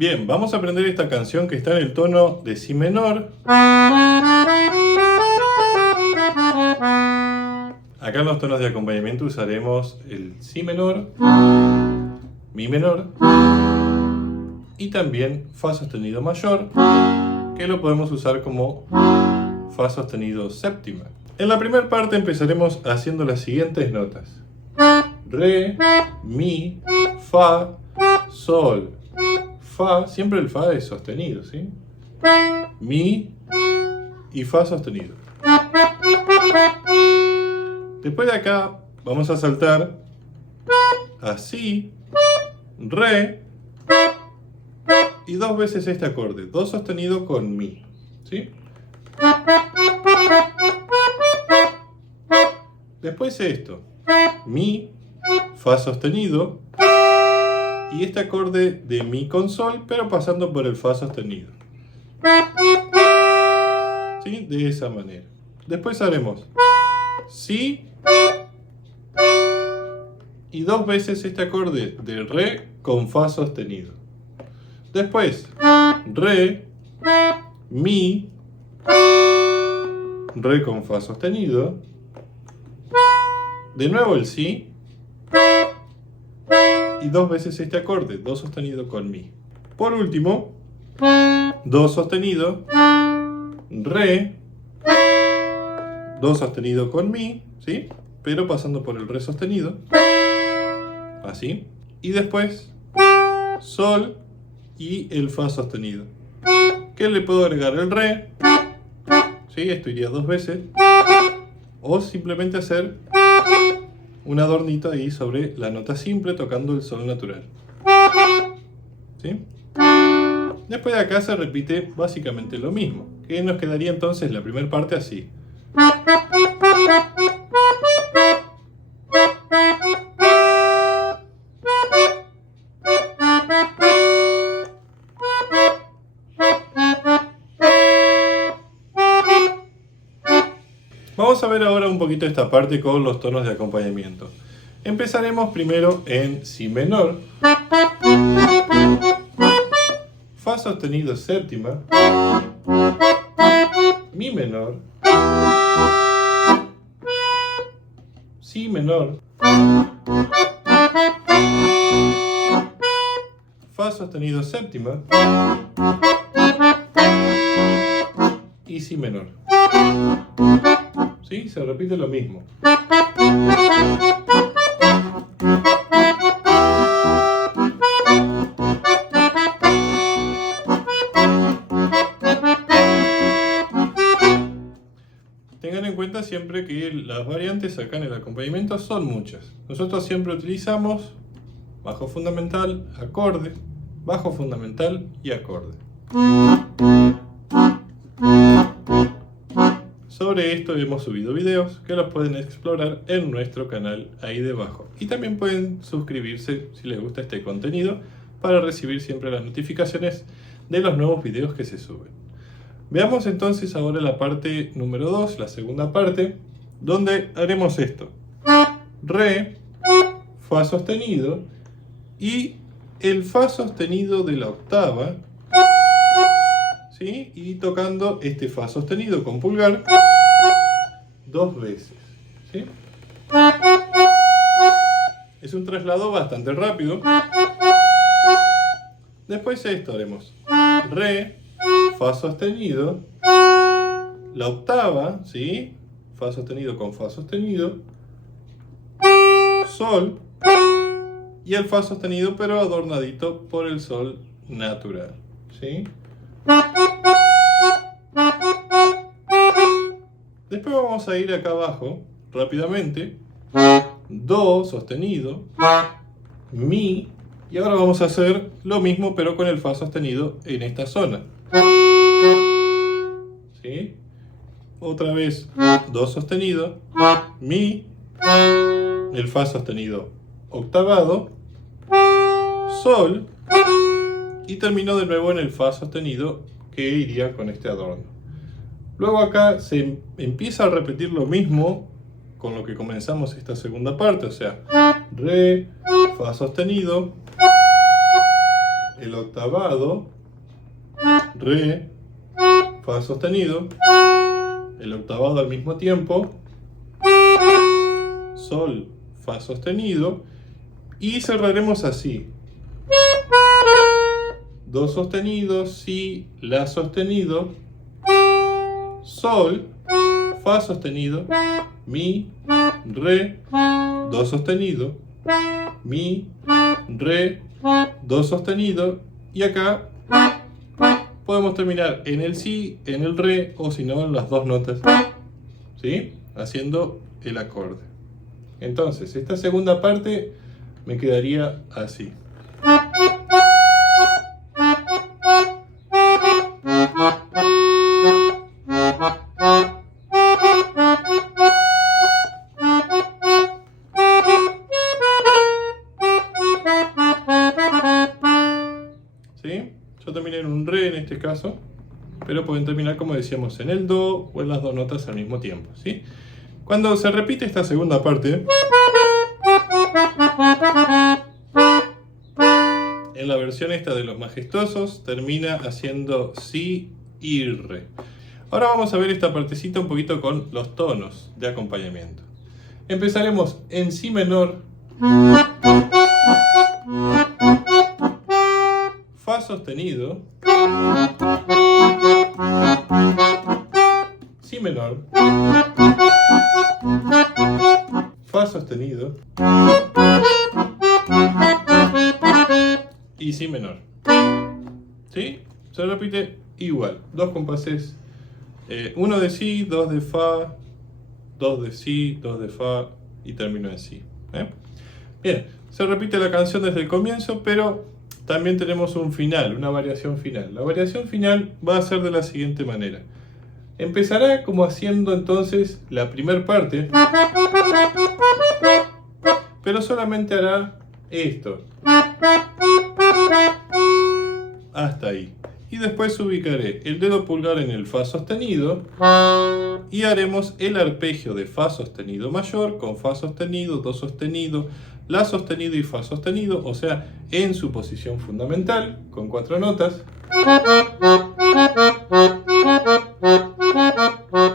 Bien, vamos a aprender esta canción que está en el tono de si menor. Acá en los tonos de acompañamiento usaremos el si menor, mi menor y también fa sostenido mayor, que lo podemos usar como fa sostenido séptima. En la primera parte empezaremos haciendo las siguientes notas: re, mi, fa, sol. Fa, siempre el fa es sostenido, ¿sí? Mi y fa sostenido. Después de acá vamos a saltar a si, re y dos veces este acorde, do sostenido con mi, ¿sí? Después esto, mi, fa sostenido y este acorde de mi con sol, pero pasando por el fa sostenido, ¿sí? De esa manera. Después haremos si y dos veces este acorde de re con fa sostenido. Después re, mi, re con fa sostenido. De nuevo el si y dos veces este acorde, do sostenido con mi. Por último, do sostenido, re, do sostenido con mi, ¿sí? Pero pasando por el re sostenido, así. Y después sol y el fa sostenido. ¿Qué le puedo agregar? El re, ¿sí? Esto iría dos veces. O simplemente hacer un adornito ahí sobre la nota simple tocando el sol natural, ¿sí? Después de acá se repite básicamente lo mismo, que nos quedaría entonces la primera parte así. Vamos a ver ahora un poquito esta parte con los tonos de acompañamiento. Empezaremos primero en si menor, fa sostenido séptima, mi menor, si menor, fa sostenido séptima y si menor. ¿Sí? Se repite lo mismo. Tengan en cuenta siempre que las variantes acá en el acompañamiento son muchas. Nosotros siempre utilizamos bajo fundamental, acorde, bajo fundamental y acorde. Sobre esto hemos subido videos que los pueden explorar en nuestro canal ahí debajo. Y también pueden suscribirse si les gusta este contenido para recibir siempre las notificaciones de los nuevos videos que se suben. Veamos entonces ahora la parte número 2, la segunda parte, donde haremos esto: re, fa sostenido y el fa sostenido de la octava, ¿sí? Y tocando este fa sostenido con pulgar dos veces, ¿sí? Es un traslado bastante rápido. Después esto haremos re, fa sostenido, la octava, ¿sí? Fa sostenido con fa sostenido, sol y el fa sostenido pero adornadito por el sol natural, ¿sí? Después vamos a ir acá abajo rápidamente, do sostenido, mi, y ahora vamos a hacer lo mismo pero con el fa sostenido en esta zona, ¿sí? Otra vez do sostenido, mi, el fa sostenido octavado, sol y termino de nuevo en el fa sostenido que iría con este adorno. Luego acá se empieza a repetir lo mismo con lo que comenzamos esta segunda parte, o sea, re, fa sostenido, el octavado, re, fa sostenido, el octavado al mismo tiempo, sol, fa sostenido, y cerraremos así: do sostenido, si, la sostenido, sol, fa sostenido, mi, re, do sostenido, mi, re, do sostenido, y acá podemos terminar en el si, en el re, o si no en las dos notas, ¿sí? Haciendo el acorde. Entonces, esta segunda parte me quedaría así. ¿Sí? Yo terminé en un re en este caso, pero pueden terminar, como decíamos, en el do o en las dos notas al mismo tiempo, ¿sí? Cuando se repite esta segunda parte, en la versión esta de los majestuosos, termina haciendo si y re. Ahora vamos a ver esta partecita un poquito con los tonos de acompañamiento. Empezaremos en si menor, fa sostenido, si menor, fa sostenido y si menor. ¿Sí? Se repite igual, dos compases, uno de si, dos de fa, dos de si, dos de fa y termino en si. Bien, se repite la canción desde el comienzo, pero también tenemos un final, una variación final. La variación final va a ser de la siguiente manera. Empezará como haciendo entonces la primera parte, pero solamente hará esto. Hasta ahí. Y después ubicaré el dedo pulgar en el fa sostenido y haremos el arpegio de fa sostenido mayor con fa sostenido, do sostenido, la sostenido y fa sostenido, o sea, en su posición fundamental, con 4 notas.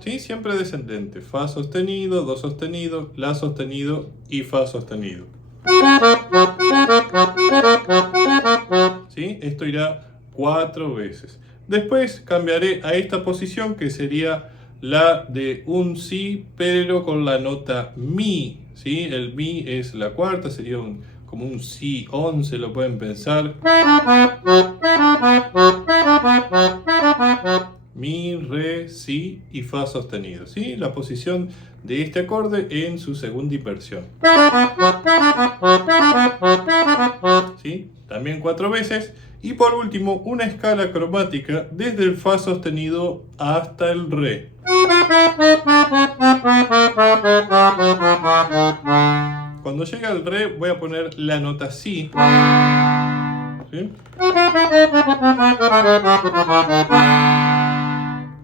¿Sí? Siempre descendente. Fa sostenido, do sostenido, la sostenido y fa sostenido. ¿Sí? Esto irá 4 veces. Después cambiaré a esta posición, que sería la de un si, pero con la nota mi. ¿Sí? El mi es la cuarta, sería como un si 11, lo pueden pensar. Mi, re, si y fa sostenido. ¿Sí? La posición de este acorde en su segunda inversión. ¿Sí? También 4 veces. Y por último, una escala cromática desde el fa sostenido hasta el re. Cuando llegue al re voy a poner la nota si. ¿Sí?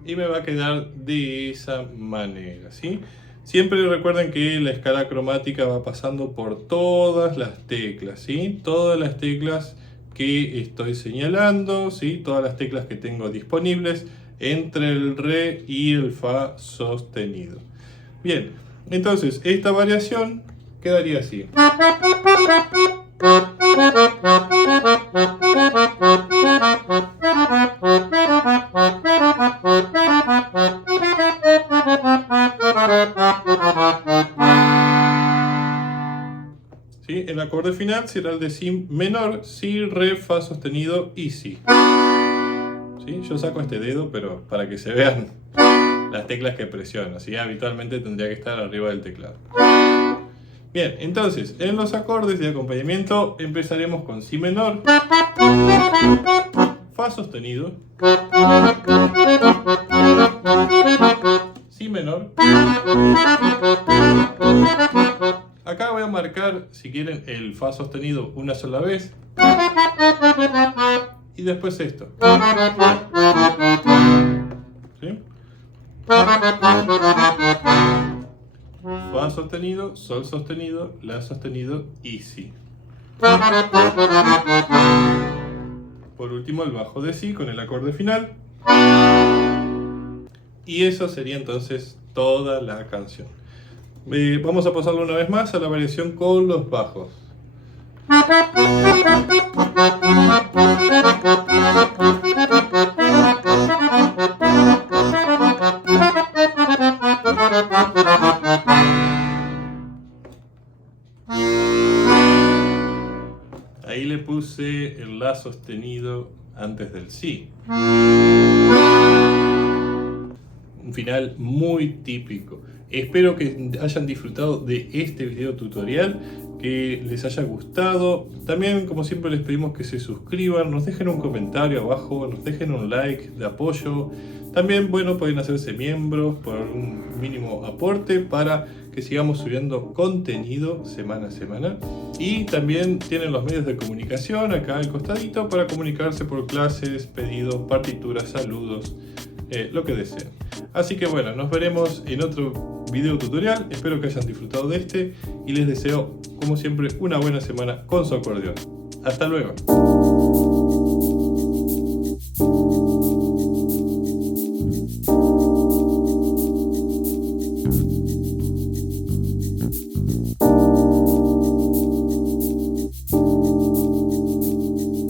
Y me va a quedar de esa manera, ¿sí? Siempre recuerden que la escala cromática va pasando por todas las teclas, ¿sí? Todas las teclas que estoy señalando, ¿sí? Todas las teclas que tengo disponibles entre el re y el fa sostenido. Bien, entonces esta variación quedaría así. ¿Sí? El acorde final será el de si menor, si, re, fa sostenido y si. ¿Sí? Yo saco este dedo, pero para que se vean las teclas que presiono, ¿sí? Habitualmente tendría que estar arriba del teclado. Bien, entonces, en los acordes de acompañamiento empezaremos con si menor, fa sostenido, si menor. Acá voy a marcar, si quieren, el fa sostenido una sola vez. Y después esto. ¿Sí? Fa sostenido, sol sostenido, la sostenido y si. Por último el bajo de Si con el acorde final. Y eso sería entonces toda la canción. Vamos a pasarlo una vez más a la variación con los bajos. Ahí le puse el La sostenido antes del Si. Un final muy típico. Espero que hayan disfrutado de este video tutorial, que les haya gustado. También, como siempre, les pedimos que se suscriban, nos dejen un comentario abajo, nos dejen un like de apoyo. También, bueno, pueden hacerse miembros por algún mínimo aporte para que sigamos subiendo contenido semana a semana. Y también tienen los medios de comunicación acá al costadito para comunicarse por clases, pedidos, partituras, saludos, lo que deseen. Así que bueno, nos veremos en otro video tutorial. Espero que hayan disfrutado de este y les deseo, como siempre, una buena semana con su acordeón. Hasta luego.